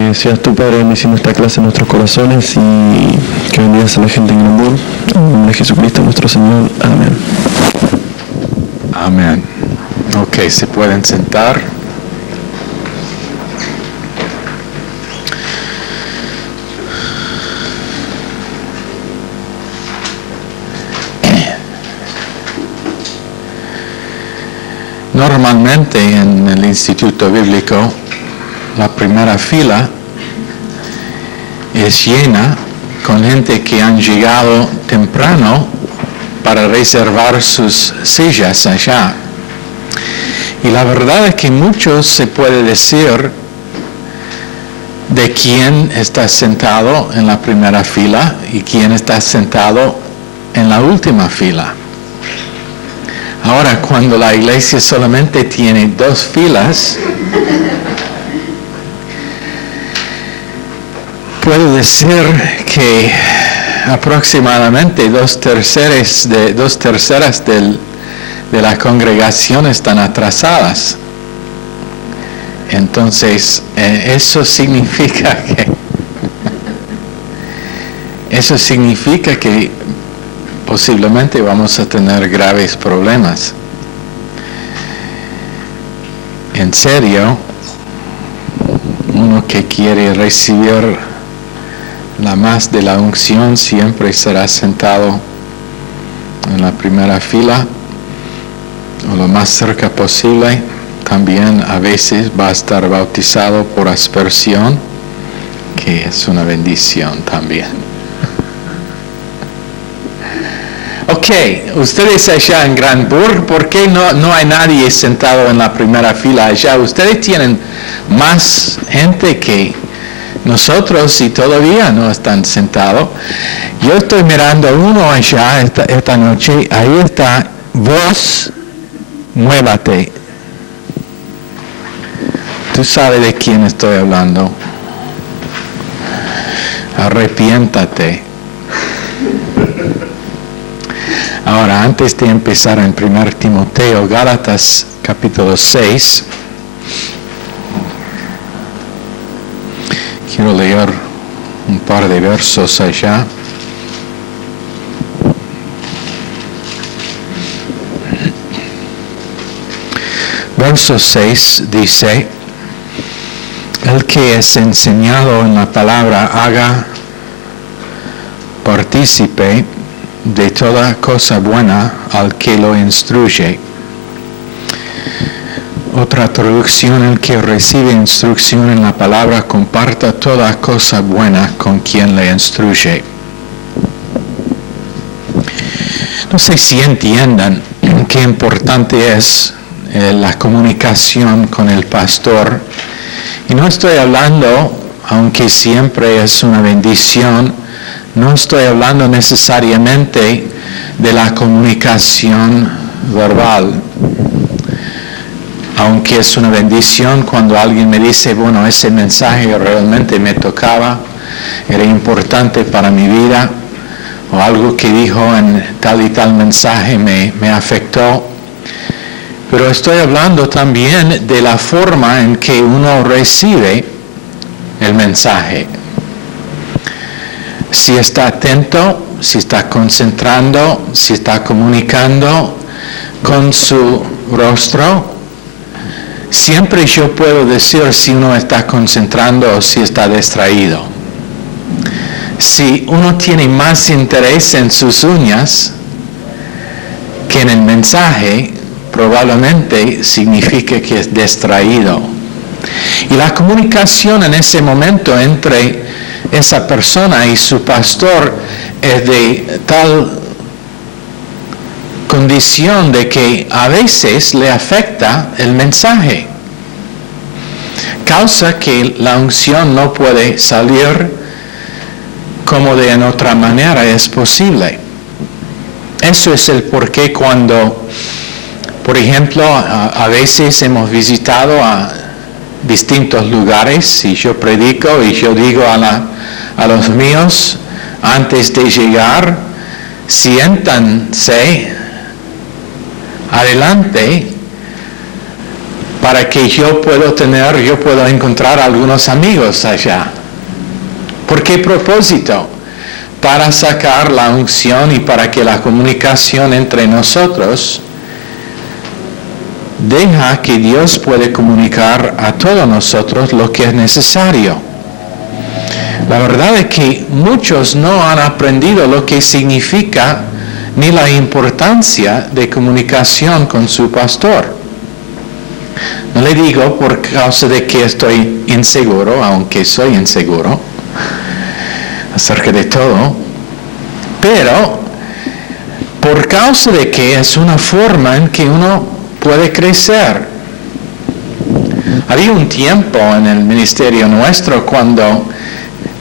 Seas tú, Padre, bendiciendo esta clase en nuestros corazones y que bendigas a la gente en el amor. En el nombre de Jesucristo nuestro Señor. Amén. Amén. Ok, se pueden sentar. Normalmente en el Instituto Bíblico la primera fila es llena con gente que han llegado temprano para reservar sus sillas allá. Y la verdad es que mucho se puede decir de quién está sentado en la primera fila y quién está sentado en la última fila. Ahora, cuando la iglesia solamente tiene 2 filas, puedo decir que aproximadamente 2/3 de la congregación están atrasadas. Entonces, eso significa que posiblemente vamos a tener graves problemas. En serio, uno que quiere recibir la más de la unción siempre será sentado en la primera fila o lo más cerca posible. También a veces va a estar bautizado por aspersión, que es una bendición también. Ok, ustedes allá en Granburg, ¿por qué no hay nadie sentado en la primera fila allá? Ustedes tienen más gente que nosotros y todavía no están sentados. Yo estoy mirando a uno allá esta noche, ahí está, vos, muévate. Tú sabes de quién estoy hablando. Arrepiéntate. Ahora, antes de empezar en 1 Timoteo, Gálatas capítulo 6, quiero leer un par de versos allá. Verso 6 dice: el que es enseñado en la palabra haga partícipe de toda cosa buena al que lo instruye. Otra traducción: el que recibe instrucción en la palabra comparta toda cosa buena con quien le instruye. No sé si entiendan qué importante es la comunicación con el pastor. Y no estoy hablando, aunque siempre es una bendición, no estoy hablando necesariamente de la comunicación verbal. Aunque es una bendición cuando alguien me dice, bueno, ese mensaje realmente me tocaba, era importante para mi vida, o algo que dijo en tal y tal mensaje me afectó. Pero estoy hablando también de la forma en que uno recibe el mensaje. Si está atento, si está concentrando, si está comunicando con su rostro. Siempre yo puedo decir si uno está concentrando o si está distraído. Si uno tiene más interés en sus uñas que en el mensaje, probablemente significa que es distraído. Y la comunicación en ese momento entre esa persona y su pastor es de tal condición de que a veces le afecta el mensaje. Causa que la unción no puede salir como de en otra manera es posible. Eso es el porqué cuando, por ejemplo, a veces hemos visitado a distintos lugares y yo predico y yo digo a los míos antes de llegar, siéntanse adelante para que yo puedo encontrar algunos amigos allá. ¿Por qué propósito? Para sacar la unción y para que la comunicación entre nosotros deja que Dios puede comunicar a todos nosotros lo que es necesario. La verdad es que muchos no han aprendido lo que significa ni la importancia de comunicación con su pastor. No le digo por causa de que estoy inseguro, aunque soy inseguro acerca de todo, pero por causa de que es una forma en que uno puede crecer. Había un tiempo en el ministerio nuestro cuando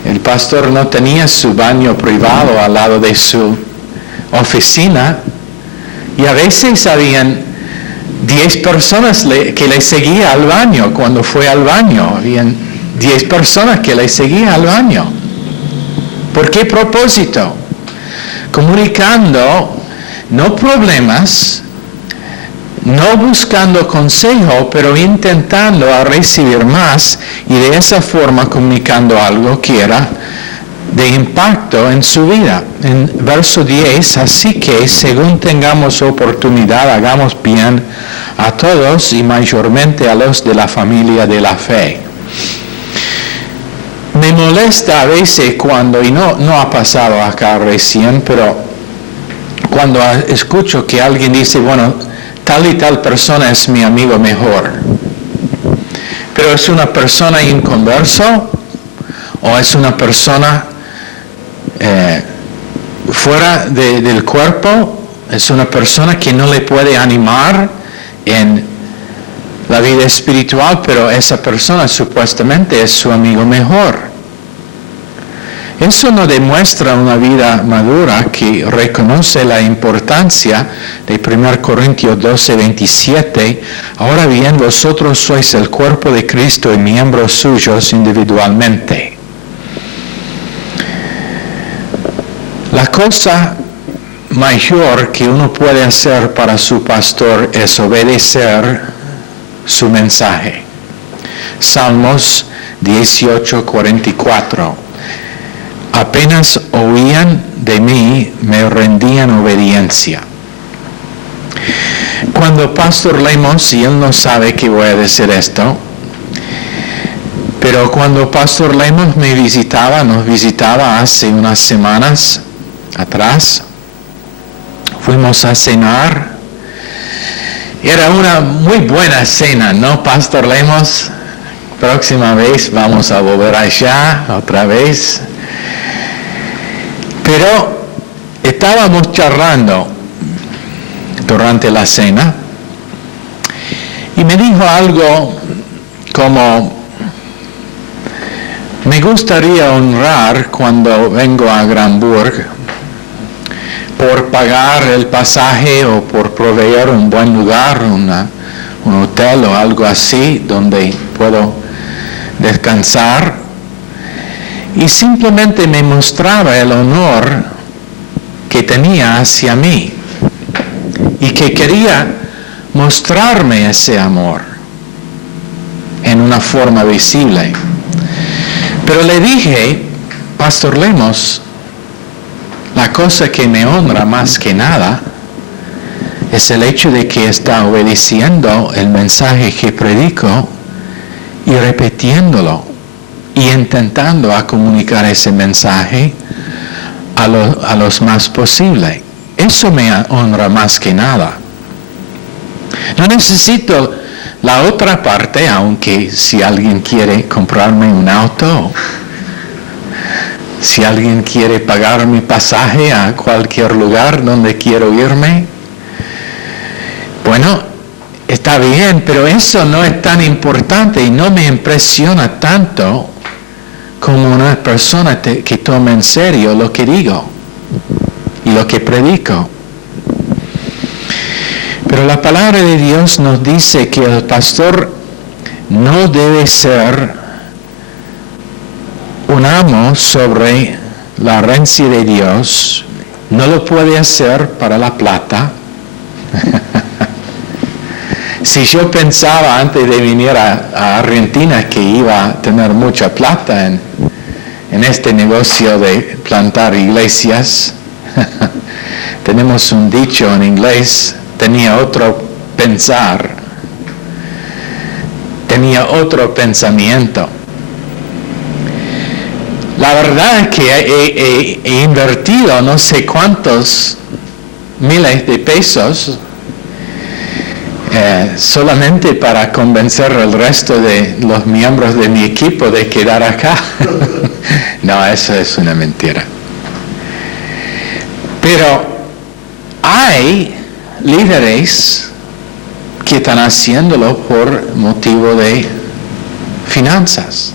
el pastor no tenía su baño privado al lado de su oficina y a veces habían 10 personas que le seguían al baño. Cuando fue al baño, habían 10 personas que le seguían al baño. ¿Por qué propósito? Comunicando, no problemas, no buscando consejo, pero intentando a recibir más y de esa forma comunicando algo que era de impacto en su vida. En verso 10, así que según tengamos oportunidad, hagamos bien a todos y mayormente a los de la familia de la fe. Me molesta a veces cuando, y no ha pasado acá recién, pero cuando escucho que alguien dice, bueno, tal y tal persona es mi amigo mejor, pero es una persona inconverso o es una persona fuera del cuerpo, es una persona que no le puede animar en la vida espiritual, pero esa persona supuestamente es su amigo mejor. Eso no demuestra una vida madura que reconoce la importancia de 1 Corintios 12, 27. Ahora bien, vosotros sois el cuerpo de Cristo y miembros suyos individualmente. La cosa mayor que uno puede hacer para su pastor es obedecer su mensaje. Salmos 18, 44. Apenas oían de mí, me rendían obediencia. Cuando Pastor Lemos, y él no sabe que voy a decir esto, pero cuando Pastor Lemos nos visitaba hace unas semanas atrás, fuimos a cenar. Era una muy buena cena, ¿no, Pastor Lemos? Próxima vez vamos a volver allá otra vez. Pero estábamos charlando durante la cena y me dijo algo como, me gustaría honrar cuando vengo a Granburg por pagar el pasaje o por proveer un buen lugar, un hotel o algo así donde puedo descansar. Y simplemente me mostraba el honor que tenía hacia mí y que quería mostrarme ese amor en una forma visible. Pero le dije, Pastor Lemos, la cosa que me honra más que nada es el hecho de que está obedeciendo el mensaje que predico y repitiéndolo y intentando a comunicar ese mensaje a los más posible. Eso me honra más que nada. No necesito la otra parte, aunque si alguien quiere comprarme un auto, si alguien quiere pagar mi pasaje a cualquier lugar donde quiero irme, bueno, está bien, pero eso no es tan importante y no me impresiona tanto como una persona que toma en serio lo que digo y lo que predico. Pero la palabra de Dios nos dice que el pastor no debe ser un amo sobre la herencia de Dios, no lo puede hacer para la plata, Si yo pensaba antes de venir a Argentina que iba a tener mucha plata en este negocio de plantar iglesias, tenemos un dicho en inglés, tenía otro pensamiento. La verdad es que he invertido no sé cuántos miles de pesos solamente para convencer al resto de los miembros de mi equipo de quedar acá. No, eso es una mentira. Pero hay líderes que están haciéndolo por motivo de finanzas.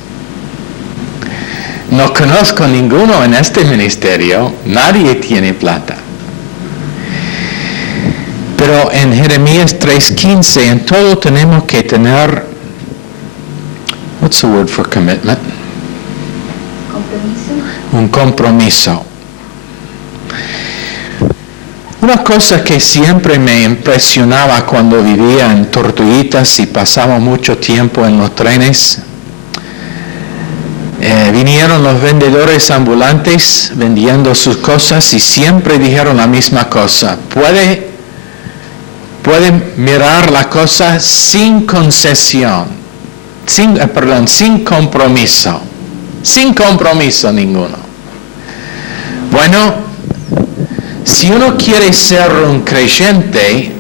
No conozco ninguno en este ministerio, nadie tiene plata. Pero en Jeremías 3:15, en todo tenemos que tener, what's the word for commitment? Un compromiso. Una cosa que siempre me impresionaba cuando vivía en Tortuguitas y pasaba mucho tiempo en los trenes, vinieron los vendedores ambulantes vendiendo sus cosas y siempre dijeron la misma cosa: pueden mirar la cosa sin concesión, sin compromiso ninguno. Bueno, si uno quiere ser un creyente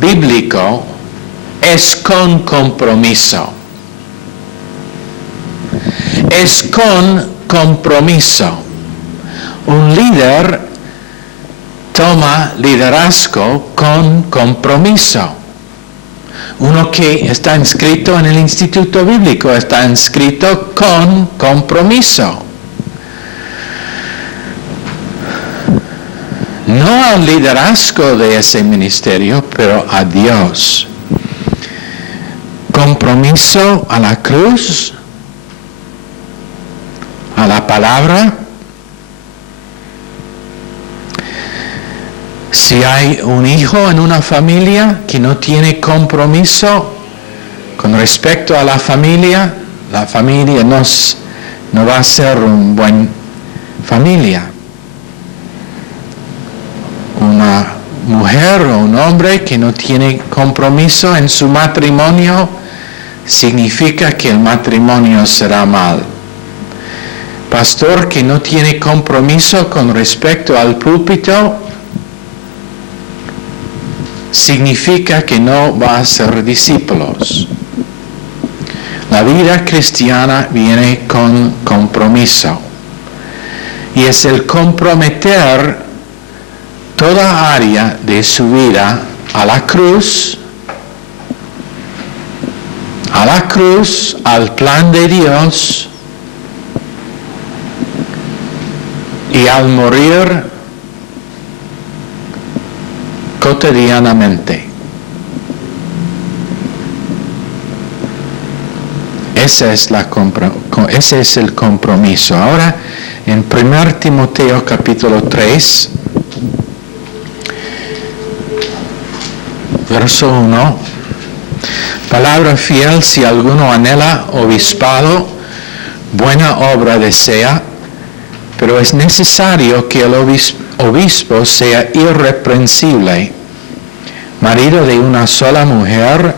bíblico, es con compromiso. Es con compromiso. Un líder toma liderazgo con compromiso. Uno que está inscrito en el Instituto Bíblico está inscrito con compromiso. No al liderazgo de ese ministerio, pero a Dios. Compromiso a la cruz, a la palabra. Si hay un hijo en una familia que no tiene compromiso con respecto a la familia no va a ser una buena familia. Una mujer o un hombre que no tiene compromiso en su matrimonio significa que el matrimonio será mal. Pastor que no tiene compromiso con respecto al púlpito significa que no va a ser discípulos. La vida cristiana viene con compromiso y es el comprometer toda área de su vida a la cruz, al plan de Dios y al morir cotidianamente. Ese es el compromiso. Ahora, en 1 Timoteo capítulo 3, verso 1, palabra fiel: si alguno anhela obispado, buena obra desea, pero es necesario que el obispo sea irreprensible, marido de una sola mujer,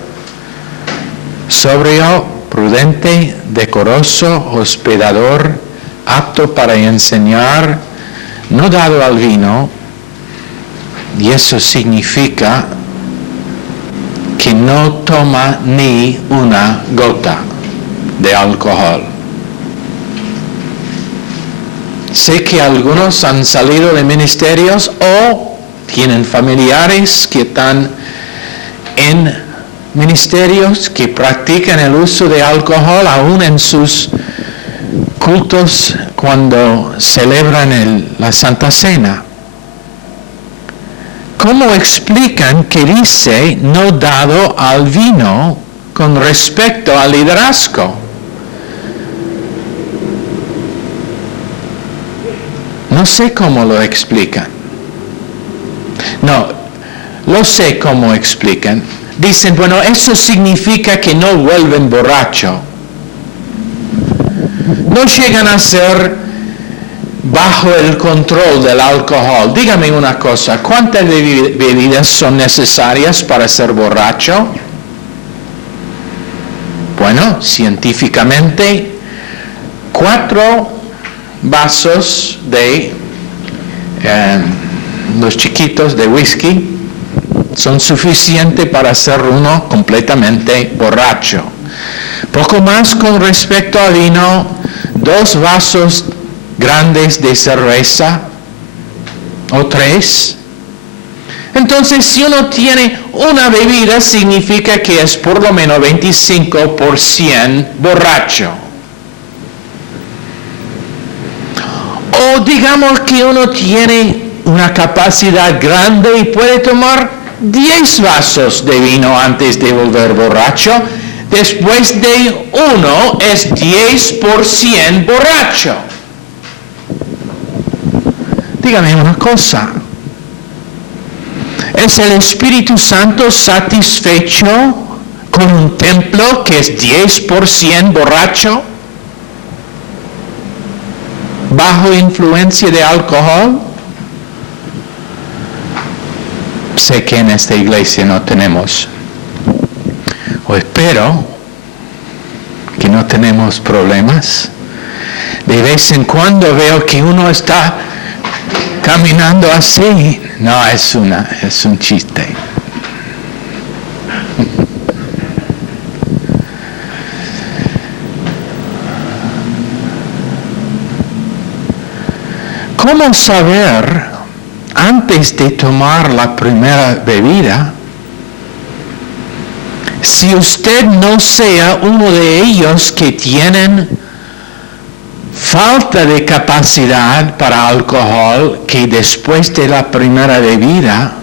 sobrio, prudente, decoroso, hospedador, apto para enseñar, no dado al vino, y eso significa que no toma ni una gota de alcohol. Sé que algunos han salido de ministerios o tienen familiares que están en ministerios que practican el uso de alcohol aún en sus cultos cuando celebran la Santa Cena. ¿Cómo explican que dice no dado al vino con respecto al liderazgo? No sé cómo lo explican. No, lo sé cómo explican. dicen, bueno, eso significa que no vuelven borracho. No llegan a ser bajo el control del alcohol. Dígame una cosa, ¿cuántas bebidas son necesarias para ser borracho? Bueno, científicamente, 4 vasos de los chiquitos de whisky son suficientes para hacer uno completamente borracho. Poco más con respecto al vino, 2 vasos grandes de cerveza o 3. Entonces, si uno tiene una bebida, significa que es por lo menos 25% borracho. O digamos que uno tiene una capacidad grande y puede tomar 10 vasos de vino antes de volver borracho. Después de 1 es 10% borracho. Dígame una cosa. ¿Es el Espíritu Santo satisfecho con un templo que es 10% borracho? ¿Bajo influencia de alcohol? Sé que en esta iglesia no tenemos, o espero que no tenemos problemas. De vez en cuando veo que uno está caminando así. No, es un chiste. ¿Cómo saber antes de tomar la primera bebida si usted no sea uno de ellos que tienen falta de capacidad para alcohol, que después de la primera bebida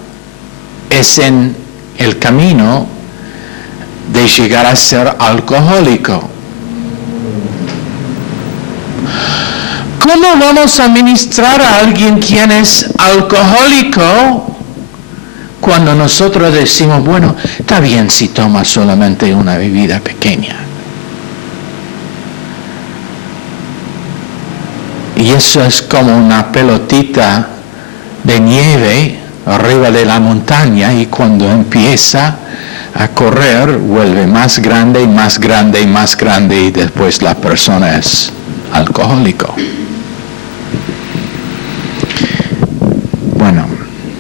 es en el camino de llegar a ser alcohólico? ¿Cómo vamos a ministrar a alguien quien es alcohólico cuando nosotros decimos, bueno, está bien si toma solamente una bebida pequeña? Y eso es como una pelotita de nieve arriba de la montaña, y cuando empieza a correr vuelve más grande y más grande y más grande, y después la persona es alcohólico. Bueno,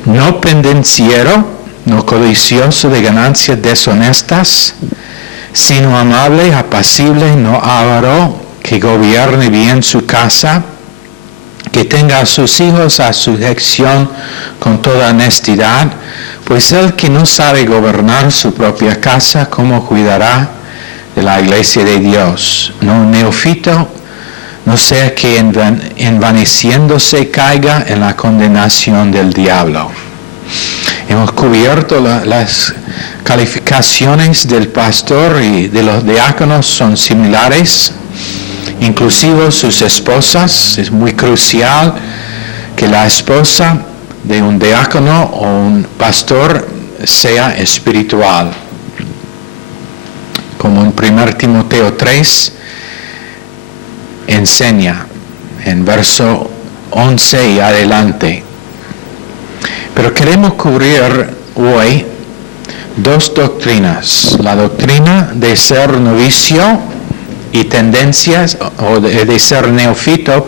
no pendenciero, no codicioso de ganancias deshonestas, sino amable, apacible, no avaro, que gobierne bien su casa, que tenga a sus hijos a sujeción con toda honestidad, pues el que no sabe gobernar su propia casa, ¿cómo cuidará de la iglesia de Dios? No neófito, no sea que envaneciéndose caiga en la condenación del diablo. Hemos cubierto las calificaciones del pastor y de los diáconos son similares, inclusive sus esposas. Es muy crucial que la esposa de un diácono o un pastor sea espiritual. Como en 1 Timoteo 3 enseña, en verso 11 y adelante. Pero queremos cubrir hoy 2 doctrinas. La doctrina de ser novicio y tendencias, o de ser neófito,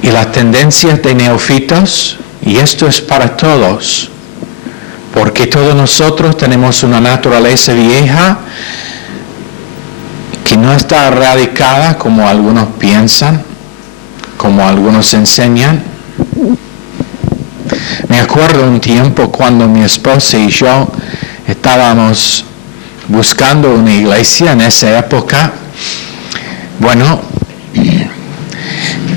y las tendencias de neófitos, y esto es para todos, porque todos nosotros tenemos una naturaleza vieja que no está erradicada como algunos piensan, como algunos enseñan. Me acuerdo un tiempo cuando mi esposa y yo estábamos buscando una iglesia en esa época. Bueno,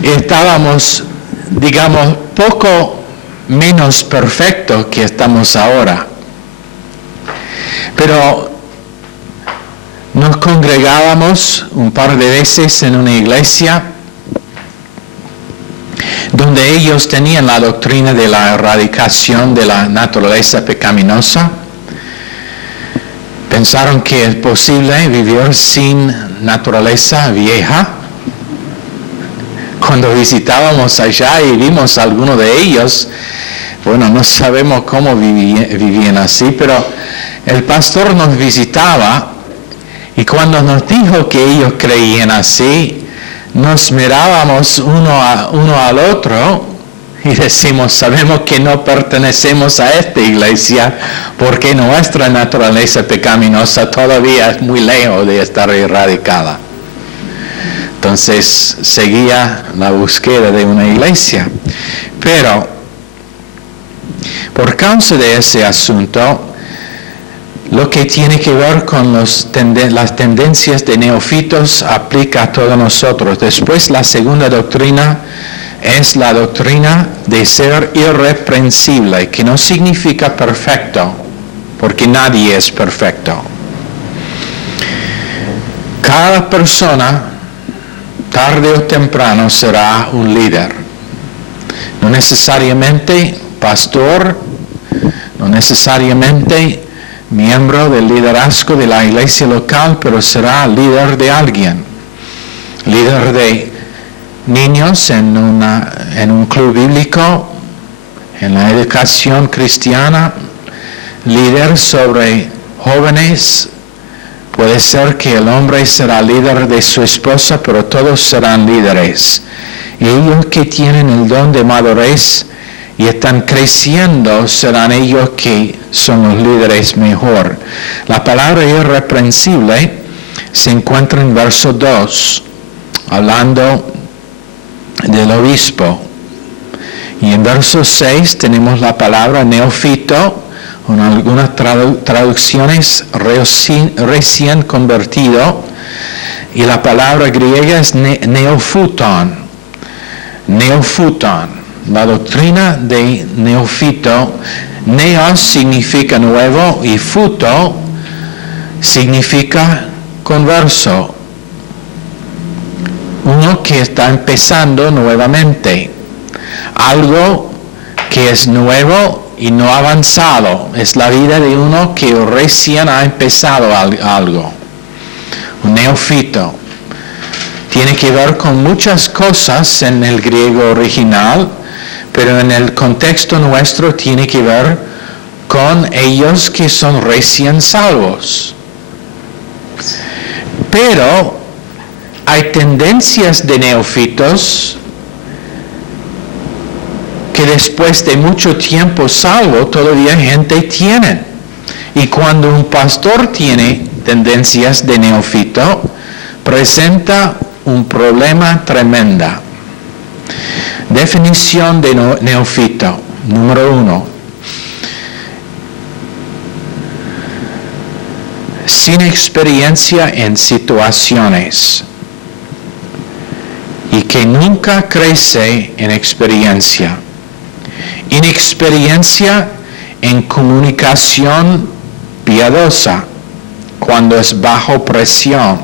estábamos, digamos, poco menos perfectos que estamos ahora. Pero nos congregábamos un par de veces en una iglesia donde ellos tenían la doctrina de la erradicación de la naturaleza pecaminosa, pensaron que es posible vivir sin naturaleza vieja. Cuando visitábamos allá y vimos a algunos de ellos, bueno, no sabemos cómo vivían así, pero el pastor nos visitaba y cuando nos dijo que ellos creían así, nos mirábamos uno al otro y decimos, sabemos que no pertenecemos a esta iglesia porque nuestra naturaleza pecaminosa todavía es muy lejos de estar erradicada. Entonces seguía la búsqueda de una iglesia. Pero por causa de ese asunto, lo que tiene que ver con las tendencias de neófitos aplica a todos nosotros. Después la segunda doctrina es la doctrina de ser irreprensible, que no significa perfecto, porque nadie es perfecto. Cada persona, tarde o temprano, será un líder. No necesariamente pastor, no necesariamente miembro del liderazgo de la iglesia local, pero será líder de alguien. Líder de niños en un club bíblico, en la educación cristiana, líder sobre jóvenes. Puede ser que el hombre será líder de su esposa, pero todos serán líderes. Y ellos que tienen el don de madurez y están creciendo, serán ellos que son los líderes mejor. La palabra irreprensible se encuentra en verso 2, hablando del obispo. Y en verso 6 tenemos la palabra neófito, en algunas traducciones recién convertido, y la palabra griega es neofuton. Neofuton, la doctrina de neófito. Neos significa nuevo y futo significa converso. Uno que está empezando nuevamente. Algo que es nuevo y no avanzado. Es la vida de uno que recién ha empezado algo. Un neófito. Tiene que ver con muchas cosas en el griego original, pero en el contexto nuestro tiene que ver con ellos que son recién salvos. Pero hay tendencias de neófitos que después de mucho tiempo salvo todavía gente tiene. Y cuando un pastor tiene tendencias de neófito, presenta un problema tremendo. Definición de neófito. Número 1. Sin experiencia en situaciones y que nunca crece en experiencia. Inexperiencia en comunicación piadosa cuando es bajo presión.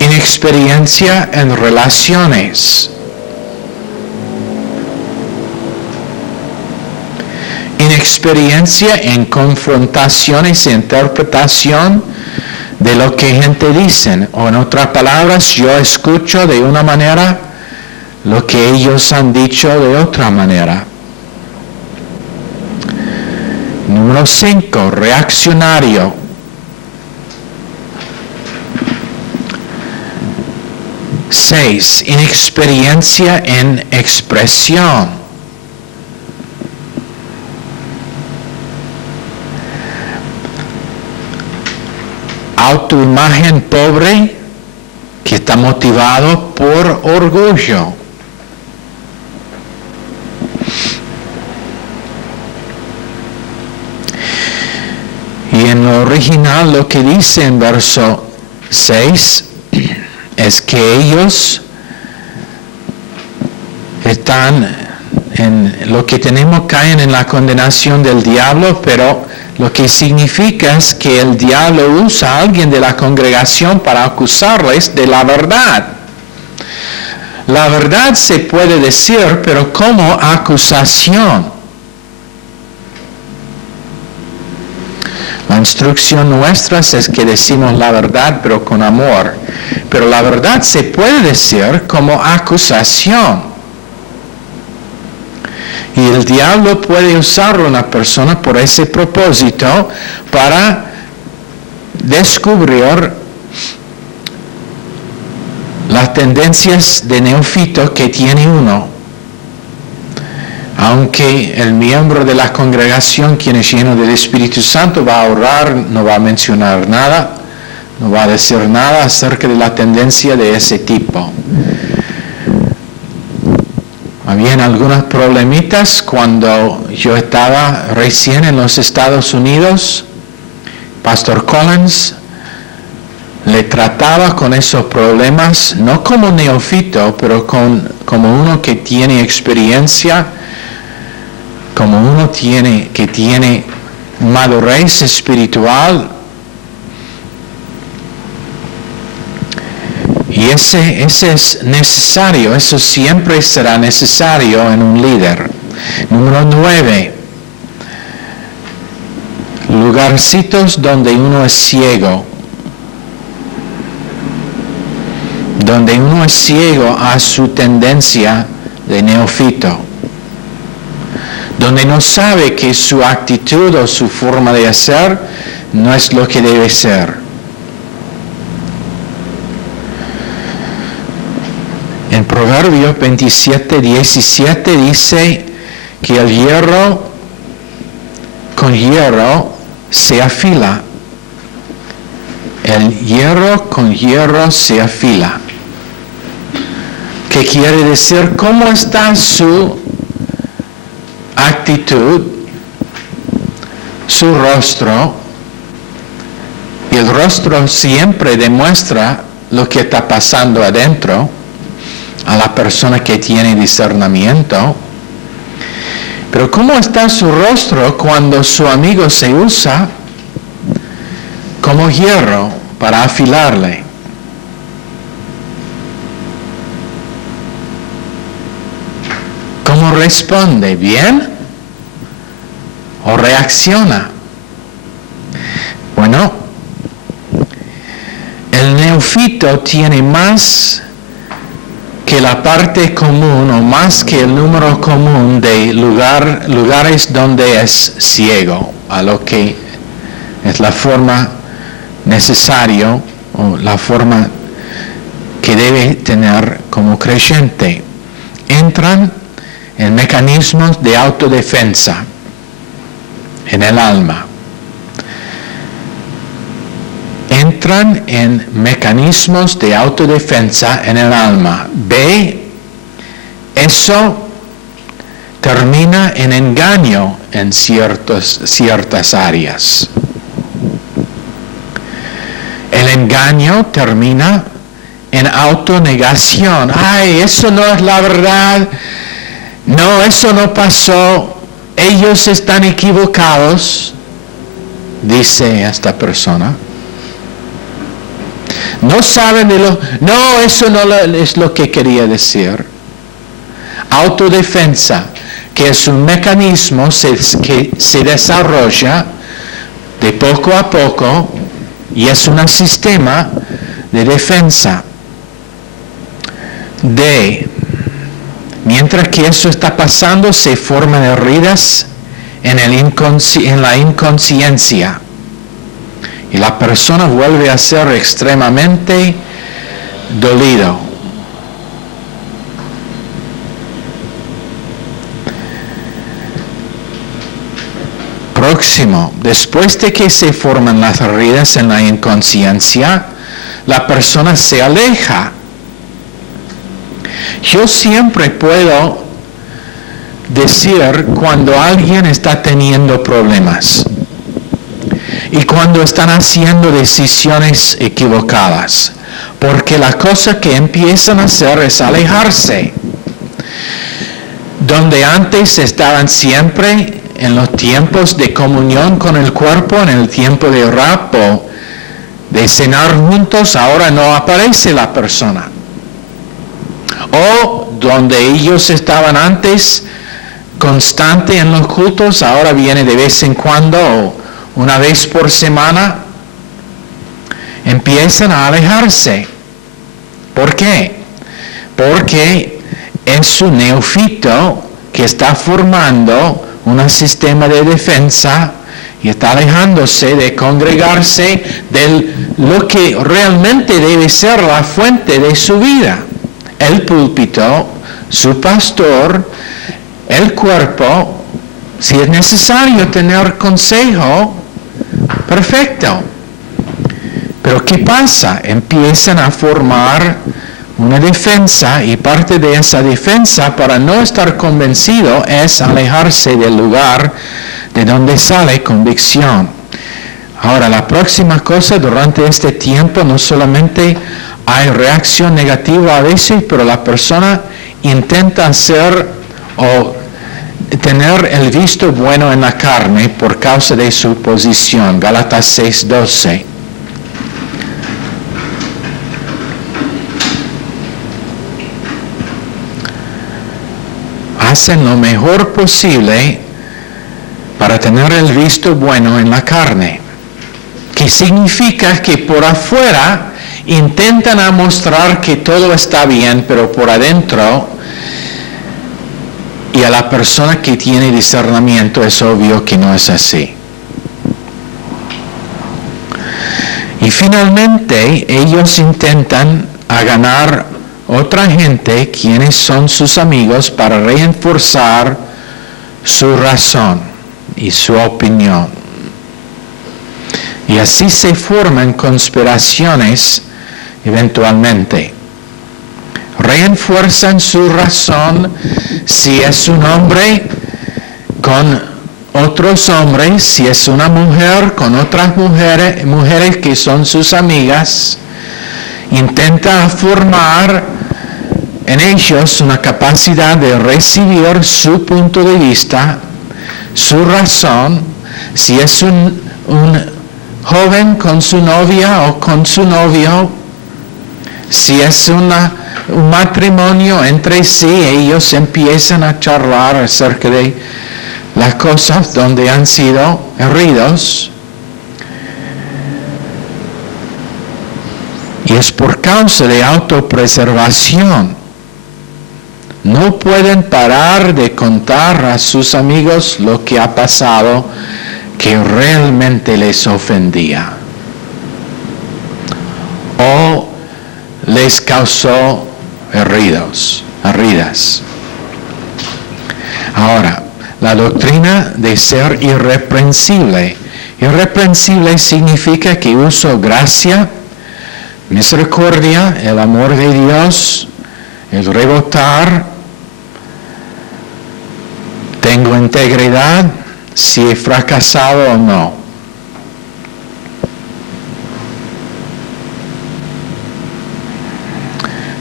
Inexperiencia en relaciones. Inexperiencia en confrontaciones e interpretación de lo que gente dice. O en otras palabras, yo escucho de una manera lo que ellos han dicho de otra manera. Número 5, reaccionario. Seis, inexperiencia en expresión. Autoimagen pobre que está motivado por orgullo. Y en lo original lo que dice en verso 6 es que ellos están en lo que tenemos, caen en la condenación del diablo, pero lo que significa es que el diablo usa a alguien de la congregación para acusarles de la verdad. La verdad se puede decir, pero como acusación. La instrucción nuestra es que decimos la verdad, pero con amor. Pero la verdad se puede decir como acusación. Y el diablo puede usar a una persona por ese propósito para descubrir las tendencias de neófito que tiene uno. Aunque el miembro de la congregación, quien es lleno del Espíritu Santo, va a orar, no va a mencionar nada, no va a decir nada acerca de la tendencia de ese tipo. Habían algunos problemitas cuando yo estaba recién en los Estados Unidos. Pastor Collins le trataba con esos problemas, no como neófito, pero como uno que tiene experiencia, como uno que tiene madurez espiritual. Y ese es necesario, eso siempre será necesario en un líder. Número 9. Lugarcitos donde uno es ciego. Donde uno es ciego a su tendencia de neófito. Donde no sabe que su actitud o su forma de hacer no es lo que debe ser. En Proverbios 27:17 dice que el hierro con hierro se afila. El hierro con hierro se afila. ¿Qué quiere decir? ¿Cómo está su actitud, su rostro? Y el rostro siempre demuestra lo que está pasando adentro a la persona que tiene discernimiento. Pero ¿cómo está su rostro cuando su amigo se usa como hierro para afilarle? ¿Cómo responde? ¿Bien? ¿O reacciona? Bueno, el neófito tiene más que la parte común o más que el número común de lugares donde es ciego, a lo que es la forma necesaria o la forma que debe tener como creyente. Entran en mecanismos de autodefensa en el alma. Entran en mecanismos de autodefensa en el alma. B, eso termina en engaño en ciertas áreas. El engaño termina en autonegación. Ay, eso no es la verdad. No, eso no pasó. Ellos están equivocados, dice esta persona. No saben de lo... No, eso no es lo que quería decir. Autodefensa, que es un mecanismo que se desarrolla de poco a poco y es un sistema de defensa. Mientras que eso está pasando, se forman heridas en la inconsciencia. Y la persona vuelve a ser extremadamente dolido. Próximo, después de que se forman las heridas en la inconsciencia, la persona se aleja. Yo siempre puedo decir cuando alguien está teniendo problemas y cuando están haciendo decisiones equivocadas, porque la cosa que empiezan a hacer es alejarse. Donde antes estaban siempre en los tiempos de comunión con el cuerpo, en el tiempo de rapo, de cenar juntos, ahora no aparece la persona. O donde ellos estaban antes constante en los cultos, ahora viene de vez en cuando una vez por semana, empiezan a alejarse. ¿Por qué? Porque es un neófito que está formando un sistema de defensa y está alejándose de congregarse de lo que realmente debe ser la fuente de su vida. El púlpito, su pastor, el cuerpo. Si es necesario tener consejo, perfecto. Pero ¿qué pasa? Empiezan a formar una defensa y parte de esa defensa para no estar convencido es alejarse del lugar de donde sale convicción. Ahora, la próxima cosa durante este tiempo no solamente hay reacción negativa a veces, pero la persona intenta hacer o tener el visto bueno en la carne por causa de su posición. Gálatas 6:12. Hacen lo mejor posible para tener el visto bueno en la carne, que significa que por afuera intentan mostrar que todo está bien, pero por adentro, y a la persona que tiene discernimiento es obvio que no es así. Y finalmente ellos intentan ganar otra gente, quienes son sus amigos, para reforzar su razón y su opinión. Y así se forman conspiraciones eventualmente. Refuerzan su razón si es un hombre con otros hombres, si es una mujer con otras mujeres que son sus amigas. Intenta formar en ellos una capacidad de recibir su punto de vista, su razón, si es un joven con su novia o con su novio, si es un matrimonio entre sí, ellos empiezan a charlar acerca de las cosas donde han sido heridos. Y es por causa de autopreservación. No pueden parar de contar a sus amigos lo que ha pasado que realmente les ofendía o les causó heridas. Ahora, la doctrina de ser irreprensible. Irreprensible significa que uso gracia, misericordia, el amor de Dios, el rebotar, tengo integridad, si he fracasado o no.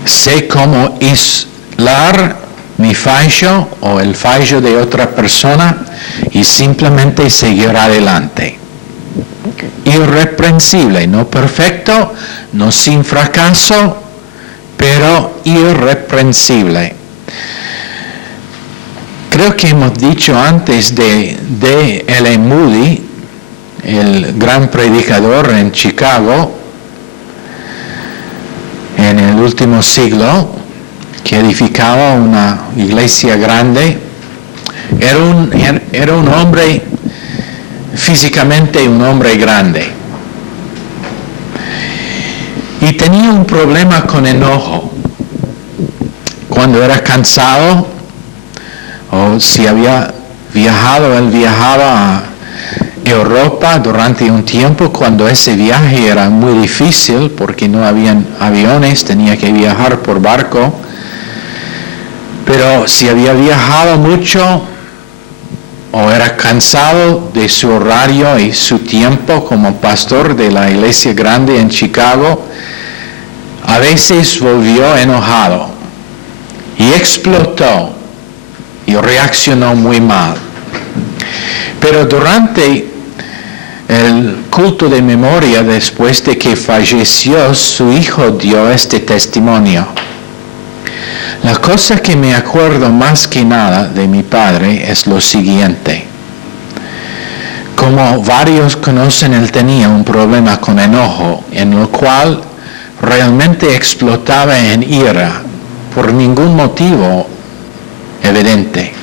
Sé cómo aislar mi fallo o el fallo de otra persona y simplemente seguir adelante. Irreprensible, no perfecto, no sin fracaso, pero irreprensible. Creo que hemos dicho antes de L. Moody, el gran predicador en Chicago, en el último siglo, que edificaba una iglesia grande. Era un hombre, físicamente un hombre grande. Y tenía un problema con enojo. Cuando era cansado, o si había viajado, él viajaba a Europa durante un tiempo cuando ese viaje era muy difícil porque no habían aviones, tenía que viajar por barco. Pero si había viajado mucho o era cansado de su horario y su tiempo como pastor de la iglesia grande en Chicago, a veces volvió enojado y explotó y reaccionó muy mal. Pero durante el culto de memoria, después de que falleció, su hijo dio este testimonio. La cosa que me acuerdo más que nada de mi padre es lo siguiente. como varios conocen, él tenía un problema con enojo, en lo cual realmente explotaba en ira por ningún motivo evidente.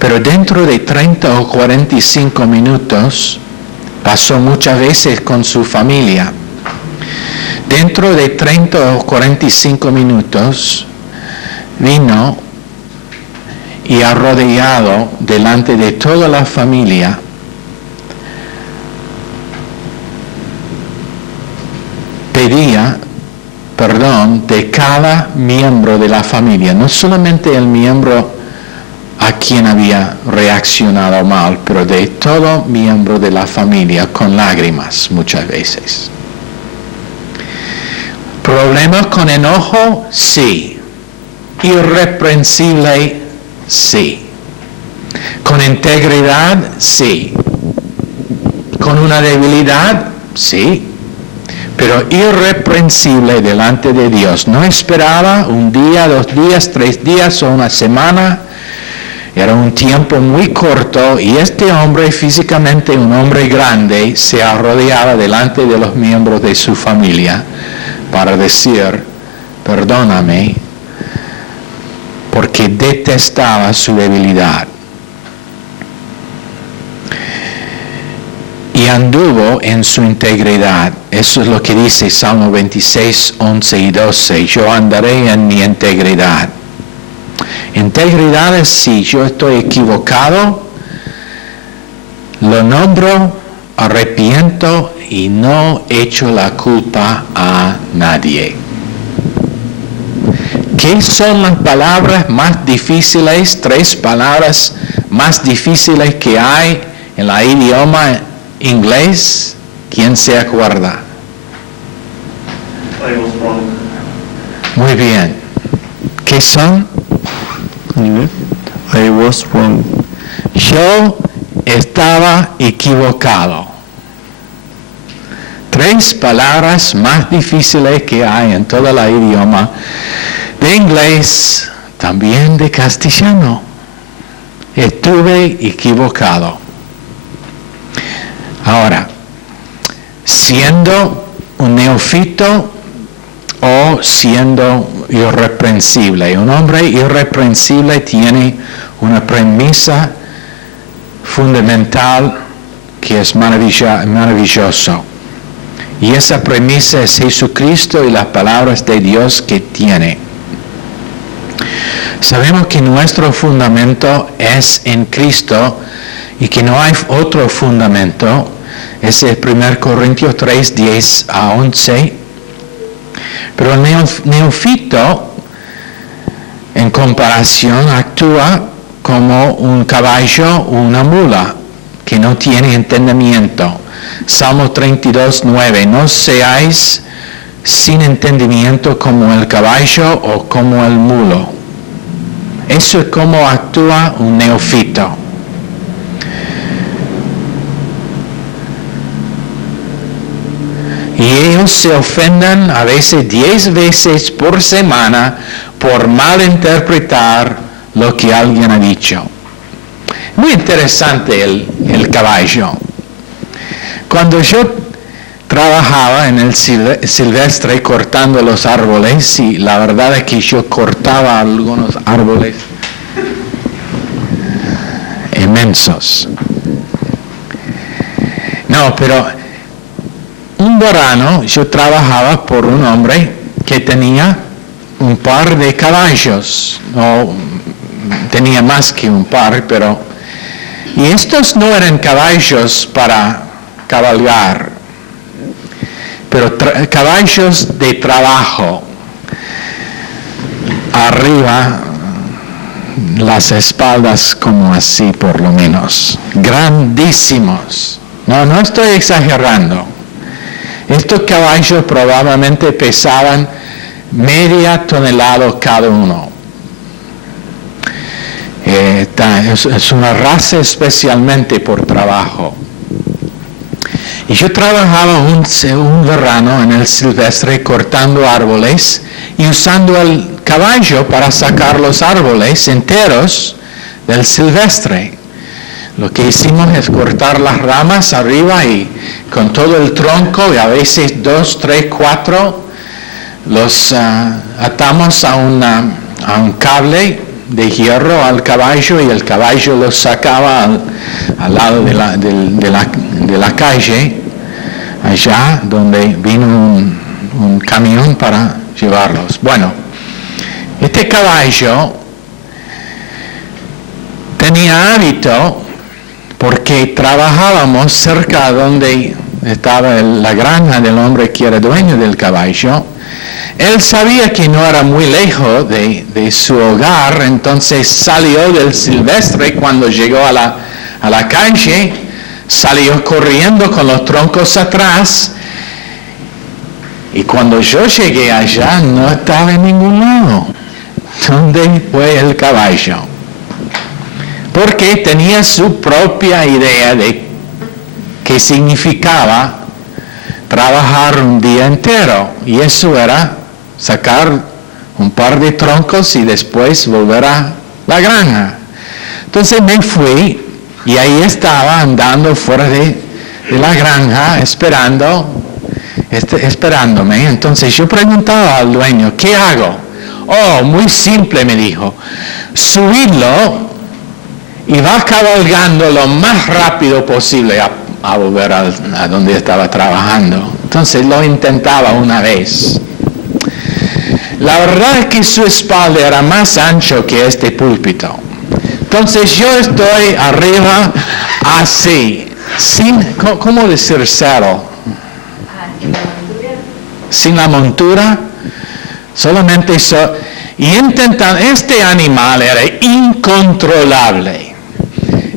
Pero dentro de 30 o 45 minutos, pasó muchas veces con su familia, dentro de 30 o 45 minutos, vino y arrodillado delante de toda la familia, pedía perdón de cada miembro de la familia, no solamente el miembro a quien había reaccionado mal, pero de todo miembro de la familia, con lágrimas muchas veces. ¿Problemas con enojo? Sí. ¿Irreprensible? Sí. ¿Con integridad? Sí. ¿Con una debilidad? Sí. Pero irreprensible delante de Dios. No esperaba un día, 2 días, 3 días o una semana. Era un tiempo muy corto y este hombre, físicamente un hombre grande, se arrodillaba delante de los miembros de su familia para decir, perdóname, porque detestaba su debilidad. Y anduvo en su integridad. Eso es lo que dice Salmo 26, 11 y 12. Yo andaré en mi integridad. Integridad es si yo estoy equivocado, lo nombro, arrepiento y no echo la culpa a nadie. ¿Qué son las palabras más difíciles? 3 palabras más difíciles que hay en el idioma inglés. ¿Quién se acuerda? I was wrong. Muy bien. ¿Qué son? I was wrong. Yo estaba equivocado. 3 palabras más difíciles que hay en todo el idioma de inglés, también de castellano. Estuve equivocado. Ahora, siendo un neófito o siendo irreprensible. Un hombre irreprensible tiene una premisa fundamental que es maravilloso. Y esa premisa es Jesucristo y las palabras de Dios que tiene. Sabemos que nuestro fundamento es en Cristo y que no hay otro fundamento. Ese es 1 Corintios 3, 10 a 11. Pero el neófito, en comparación, actúa como un caballo o una mula que no tiene entendimiento. Salmo 32, 9. No seáis sin entendimiento como el caballo o como el mulo. Eso es como actúa un neófito. Y ellos se ofendan a veces 10 veces por semana por malinterpretar lo que alguien ha dicho. Muy interesante el caballo. Cuando yo trabajaba en el silvestre cortando los árboles, y la verdad es que yo cortaba algunos árboles inmensos. No, pero un verano yo trabajaba por un hombre que tenía un par de caballos, o tenía más que un par, pero... Y estos no eran caballos para cabalgar, pero caballos de trabajo. Arriba, las espaldas como así por lo menos, grandísimos. No estoy exagerando. Estos caballos probablemente pesaban media tonelada cada uno. Es una raza especialmente por trabajo. Y yo trabajaba un verano en el silvestre cortando árboles y usando el caballo para sacar los árboles enteros del silvestre. lo que hicimos es cortar las ramas arriba y con todo el tronco, y a veces 2, 3, 4, los atamos a un cable de hierro al caballo, y el caballo los sacaba al lado de la calle, allá donde vino un camión para llevarlos. Bueno, este caballo tenía hábito, porque trabajábamos cerca donde estaba la granja del hombre que era dueño del caballo. Él sabía que no era muy lejos de su hogar, entonces salió del silvestre. Cuando llegó a la calle, salió corriendo con los troncos atrás, y cuando yo llegué allá no estaba en ningún lado. ¿Dónde fue el caballo? Porque tenía su propia idea de qué significaba trabajar un día entero, y eso era sacar un par de troncos y después volver a la granja. Entonces me fui, y ahí estaba andando fuera de la granja esperándome. Entonces yo preguntaba al dueño, ¿qué hago? Oh, muy simple, me dijo, subirlo y va cabalgando lo más rápido posible a volver a donde estaba trabajando. Entonces lo intentaba una vez. La verdad es que su espalda era más ancho que este púlpito. Entonces yo estoy arriba así, sin, ¿cómo decir saddle? Sin la montura, solamente y intentando. Este animal era incontrolable.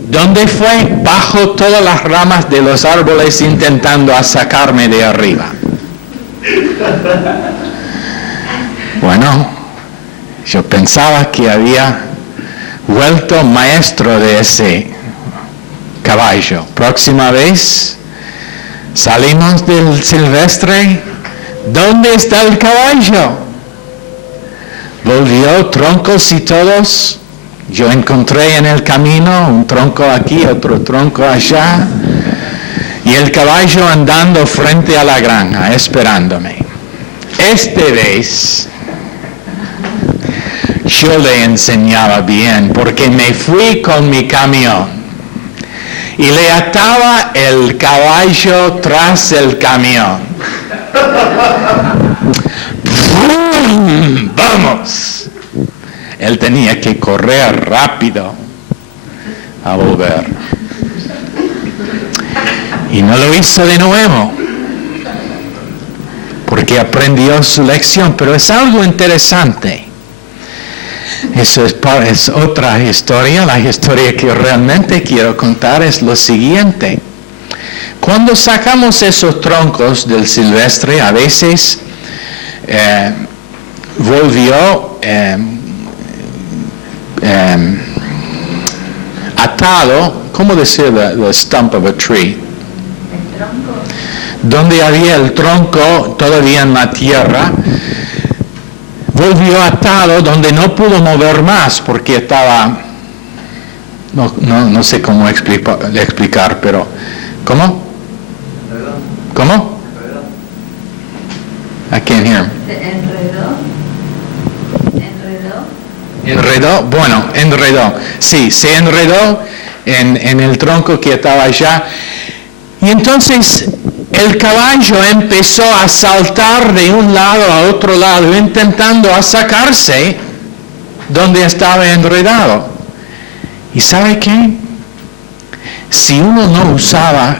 ¿Dónde fue? Bajo todas las ramas de los árboles, intentando sacarme de arriba. Bueno, yo pensaba que había vuelto maestro de ese caballo. Próxima vez salimos del silvestre. ¿Dónde está el caballo? Volvió, troncos y todos. Yo encontré en el camino un tronco aquí, otro tronco allá, y el caballo andando frente a la granja, esperándome. Esta vez yo le enseñaba bien, porque me fui con mi camión y le ataba el caballo tras el camión. ¡Vamos! Él tenía que correr rápido a volver. Y no lo hizo de nuevo, porque aprendió su lección. Pero es algo interesante. Eso es otra historia. La historia que realmente quiero contar es lo siguiente. Cuando sacamos esos troncos del silvestre, a veces volvió atado, ¿cómo decir the stump of a tree? El tronco. Donde había el tronco todavía en la tierra, volvió atado donde no pudo mover más porque estaba, no sé cómo explicar, pero ¿cómo? ¿Cómo? I can't hear. ¿Enredó? Bueno, enredó. Sí, se enredó en el tronco que estaba allá. Y entonces el caballo empezó a saltar de un lado a otro lado, intentando sacarse donde estaba enredado. ¿Y sabe qué? Si uno no usaba,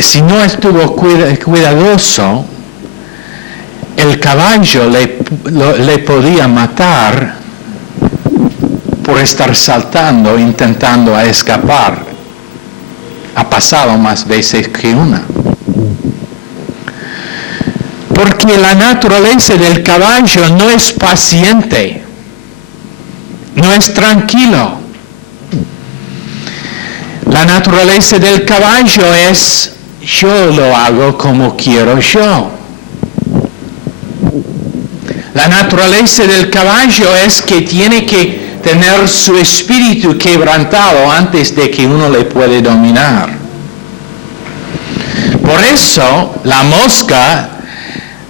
si no estuvo cuidadoso, el caballo le podía matar por estar saltando, intentando escapar. Ha pasado más veces que una. Porque la naturaleza del caballo no es paciente, no es tranquilo. La naturaleza del caballo es: yo lo hago como quiero yo. La naturaleza del caballo es que tiene que tener su espíritu quebrantado antes de que uno le puede dominar. Por eso la mosca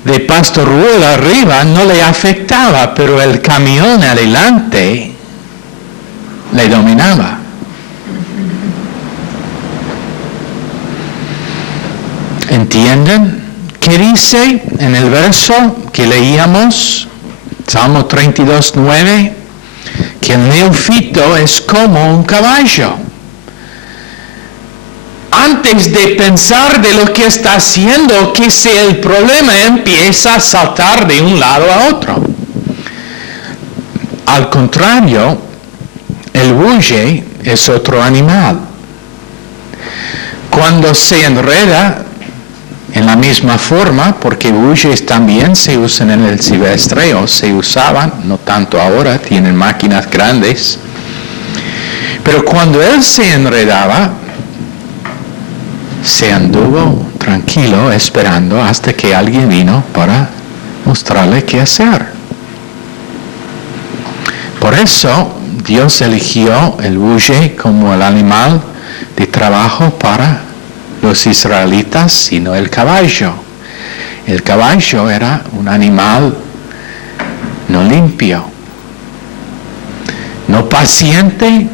de Pastor Ruel arriba no le afectaba, pero el camión adelante le dominaba. ¿Entienden? ¿Qué dice en el verso que leíamos? Salmo 32:9, que el neófito es como un caballo. Antes de pensar de lo que está haciendo, que sea el problema, empieza a saltar de un lado a otro. Al contrario, el bulle es otro animal. Cuando se enreda, en la misma forma, porque bulles también se usan en el silvestre, o se usaban, no tanto ahora, tienen máquinas grandes. Pero cuando él se enredaba, se anduvo tranquilo esperando hasta que alguien vino para mostrarle qué hacer. Por eso Dios eligió el bulle como el animal de trabajo para los israelitas y no el caballo. El caballo era un animal no limpio, no paciente,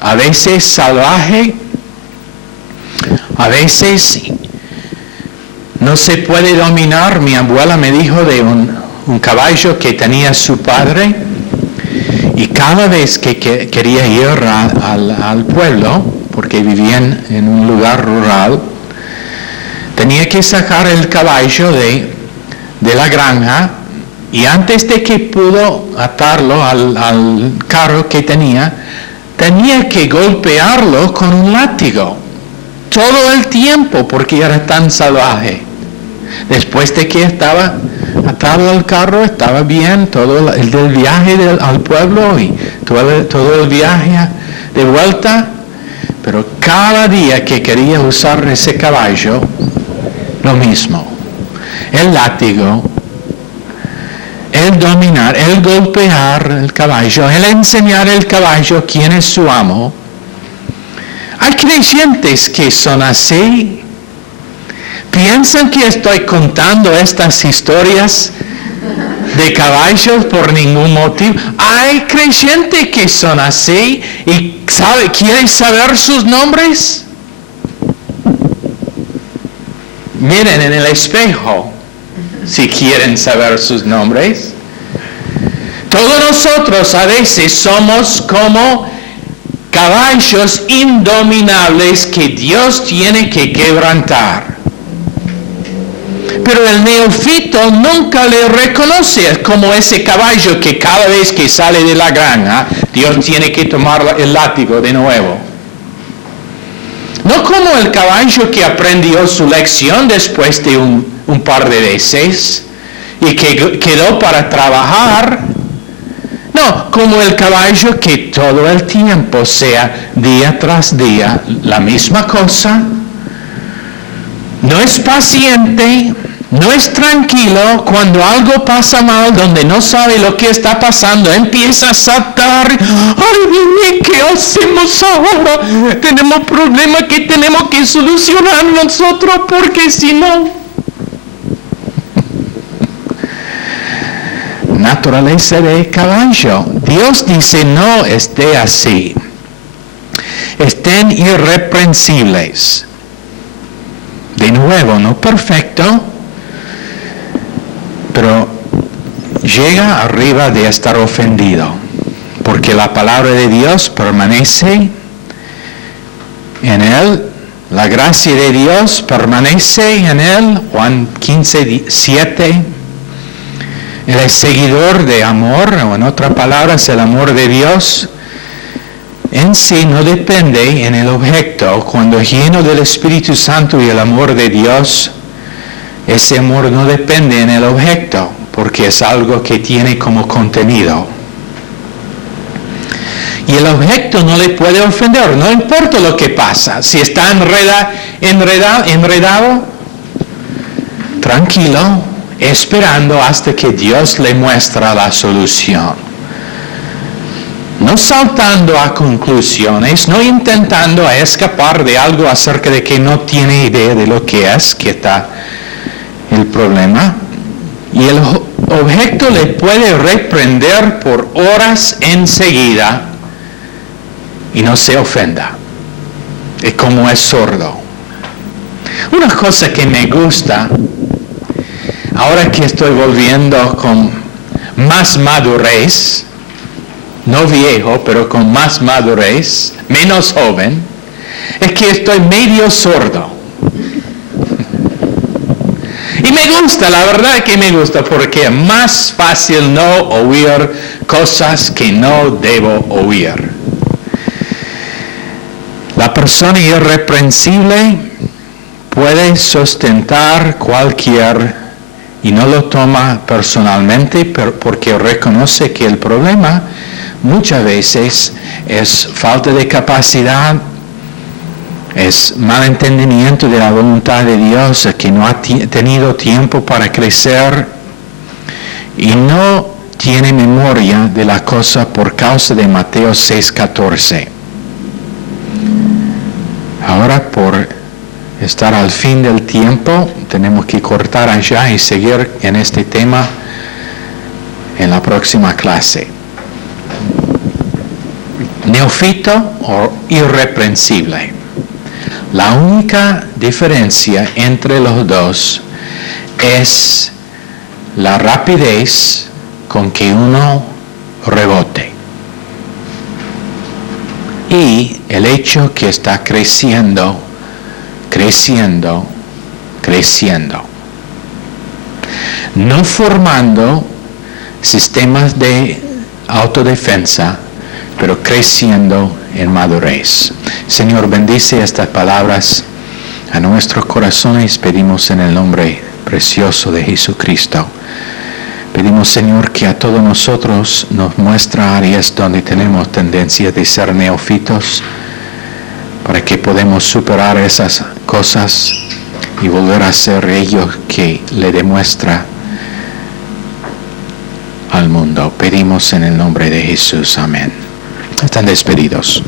a veces salvaje, a veces no se puede dominar. Mi abuela me dijo de un caballo que tenía su padre, y cada vez que quería ir al pueblo, porque vivían en un lugar rural, tenía que sacar el caballo de la granja, y antes de que pudo atarlo al carro que tenía que golpearlo con un látigo todo el tiempo porque era tan salvaje. Después de que estaba atado al carro, estaba bien, todo el del viaje al pueblo y todo el viaje de vuelta. Pero cada día que quería usar ese caballo, lo mismo. El látigo, el dominar, el golpear el caballo, el enseñar al caballo quién es su amo. Hay creyentes que son así. ¿Piensan que estoy contando estas historias de caballos por ningún motivo? Hay creyentes que son así y ¿quieren saber sus nombres? Miren en el espejo si quieren saber sus nombres. Todos nosotros a veces somos como caballos indominables que Dios tiene que quebrantar. Pero el neófito nunca le reconoce como ese caballo que cada vez que sale de la granja, Dios tiene que tomar el látigo de nuevo. No como el caballo que aprendió su lección después de un par de veces y que quedó para trabajar. No, como el caballo que todo el tiempo, sea día tras día, la misma cosa. No es paciente, no es tranquilo. Cuando algo pasa mal, donde no sabe lo que está pasando, empieza a saltar. ¡Ay, qué hacemos ahora! Tenemos problemas que tenemos que solucionar nosotros, porque si no... Naturaleza de caballo. Dios dice, no esté así. Estén irreprensibles. De nuevo, no perfecto, pero llega arriba de estar ofendido, porque la palabra de Dios permanece en él, la gracia de Dios permanece en él. Juan 15:7. Él es seguidor de amor, o en otras palabras, el amor de Dios en sí no depende en el objeto. Cuando es lleno del Espíritu Santo y el amor de Dios, ese amor no depende en el objeto, porque es algo que tiene como contenido. Y el objeto no le puede ofender, no importa lo que pasa. Si está enredado, tranquilo, esperando hasta que Dios le muestra la solución. No saltando a conclusiones, no intentando escapar de algo acerca de que no tiene idea de lo que está el problema. Y el objeto le puede reprender por horas enseguida y no se ofenda. Es como es sordo. Una cosa que me gusta, ahora que estoy volviendo con más madurez, no viejo, pero con más madurez, menos joven, es que estoy medio sordo. Y me gusta, la verdad que me gusta, porque es más fácil no oír cosas que no debo oír. La persona irreprensible puede sustentar cualquier, y no lo toma personalmente, porque reconoce que el problema muchas veces es falta de capacidad, es mal entendimiento de la voluntad de Dios, que no ha tenido tiempo para crecer y no tiene memoria de la cosa por causa de Mateo 6:14. Ahora, por estar al fin del tiempo, tenemos que cortar allá y seguir en este tema en la próxima clase. Neófito o irreprensible. La única diferencia entre los dos es la rapidez con que uno rebote y el hecho que está creciendo, no formando sistemas de autodefensa, pero creciendo en madurez. Señor, bendice estas palabras a nuestros corazones. Pedimos en el nombre precioso de Jesucristo. Pedimos, Señor, que a todos nosotros nos muestra áreas donde tenemos tendencia de ser neófitos, para que podamos superar esas cosas y volver a ser ellos que le demuestra al mundo. Pedimos en el nombre de Jesús. Amén. Están despedidos.